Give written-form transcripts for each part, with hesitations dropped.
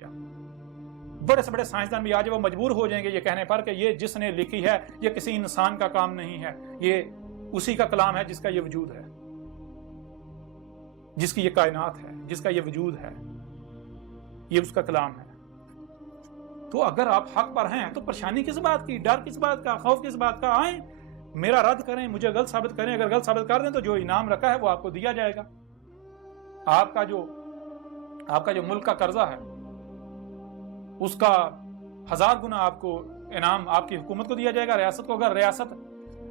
बड़े से बड़े साइंसदान भी आज वो मजबूर हो जाएंगे ये कहने पर कि ये जिसने लिखी है ये किसी इंसान का काम नहीं है, ये उसी का कलाम है जिसका ये वजूद है, जिसकी ये कायनात है, जिसका ये वजूद है, ये उसका कलाम है। तो अगर आप हक पर हैं तो परेशानी किस बात की, डर किस बात का, खौफ किस बात का? आए मेरा रद्द करें, मुझे गलत साबित करें, अगर गलत साबित कर दें तो जो इनाम रखा है वो आपको दिया जाएगा। आपका जो मुल्क का कर्जा है उसका 1000 गुना आपको इनाम आपकी हुकूमत को दिया जाएगा, रियासत को।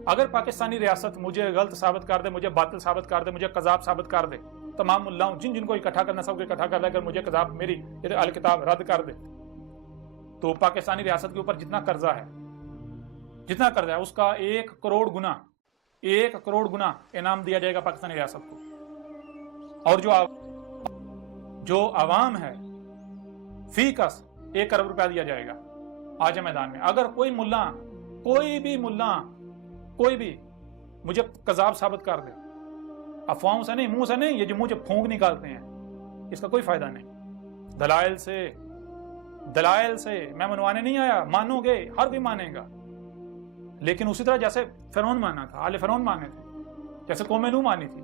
अगर पाकिस्तानी रियासत मुझे गलत साबित कर दे, मुझे बातिल साबित कर दे, मुझे कज़ाब साबित कर दे, तमाम मुल्लाओं जिनको इकट्ठा करना सबको इकट्ठा कर दे, अगर मुझे कज़ाब मेरी अल किताब रद्द कर दे तो पाकिस्तानी रियासत के ऊपर जितना कर्जा है उसका 1 करोड़ गुना इनाम दिया जाएगा पाकिस्तानी रियासत को। और जो आवाम है फीकस 1 अरब रुपया दिया जाएगा आज मैदान में। अगर कोई भी मुझे कज़ाब साबित कर दे, अफवाहों से नहीं, मुंह से नहीं, ये जो मुंह से फूंक निकालते हैं इसका कोई फायदा नहीं। दलाइल से मैं मनवाने नहीं आया, मानोगे, हर कोई मानेगा। लेकिन उसी तरह जैसे फिरौन माना था, आले फिरौन माने थे, जैसे कौमें नूह मानी थी,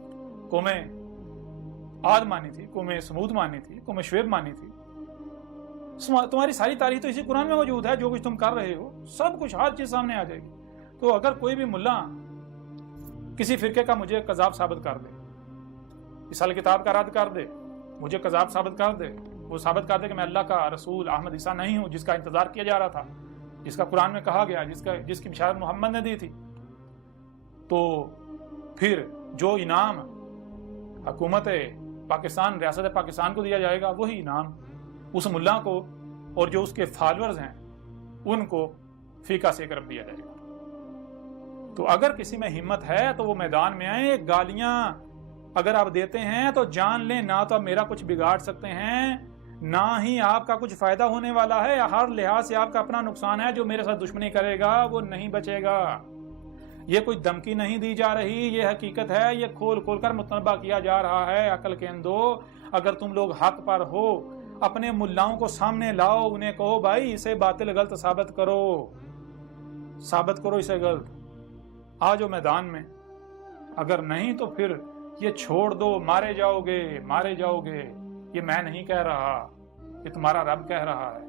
कौमें आद मानी थी, कौमें समूद मानी थी, कौमें शुएब मानी थी। तुम्हारी सारी तारीख तो इसी कुरान में मौजूद है। जो कुछ तुम कर रहे हो सब कुछ, हर चीज सामने आ जाएगी। तो अगर कोई भी मुल्ला किसी फिरके का मुझे कज़ाब साबित कर दे, इस अल किताब का रद्द कर दे, मुझे कज़ाब साबित कर दे, वो साबित कर दे कि मैं अल्लाह का रसूल अहमद ईसा नहीं हूं, जिसका इंतजार किया जा रहा था, जिसका कुरान में कहा गया, जिसकी बिशारत मोहम्मद ने दी थी, तो फिर जो इनाम हुकूमत पाकिस्तान, रियासत पाकिस्तान को दिया जाएगा, वही इनाम उस मुल्ला को और जो उसके फॉलोअर्स हैं उनको फीका से 1 अरब दिया जाएगा। तो अगर किसी में हिम्मत है तो वो मैदान में आए। गालियां अगर आप देते हैं तो जान लें, ना तो आप मेरा कुछ बिगाड़ सकते हैं, ना ही आपका कुछ फायदा होने वाला है। हर लिहाज से आपका अपना नुकसान है। जो मेरे साथ दुश्मनी करेगा वो नहीं बचेगा। ये कोई धमकी नहीं दी जा रही, ये हकीकत है, ये खोल खोल कर मुतनबा किया जा रहा है। अकल के अंदो, अगर तुम लोग हक पर हो, अपने मुल्लाओं को सामने लाओ, उन्हें कहो भाई इसे बातिल गलत साबित करो इसे गलत। आ जाओ मैदान में। अगर नहीं तो फिर ये छोड़ दो, मारे जाओगे। ये मैं नहीं कह रहा, ये तुम्हारा रब कह रहा है।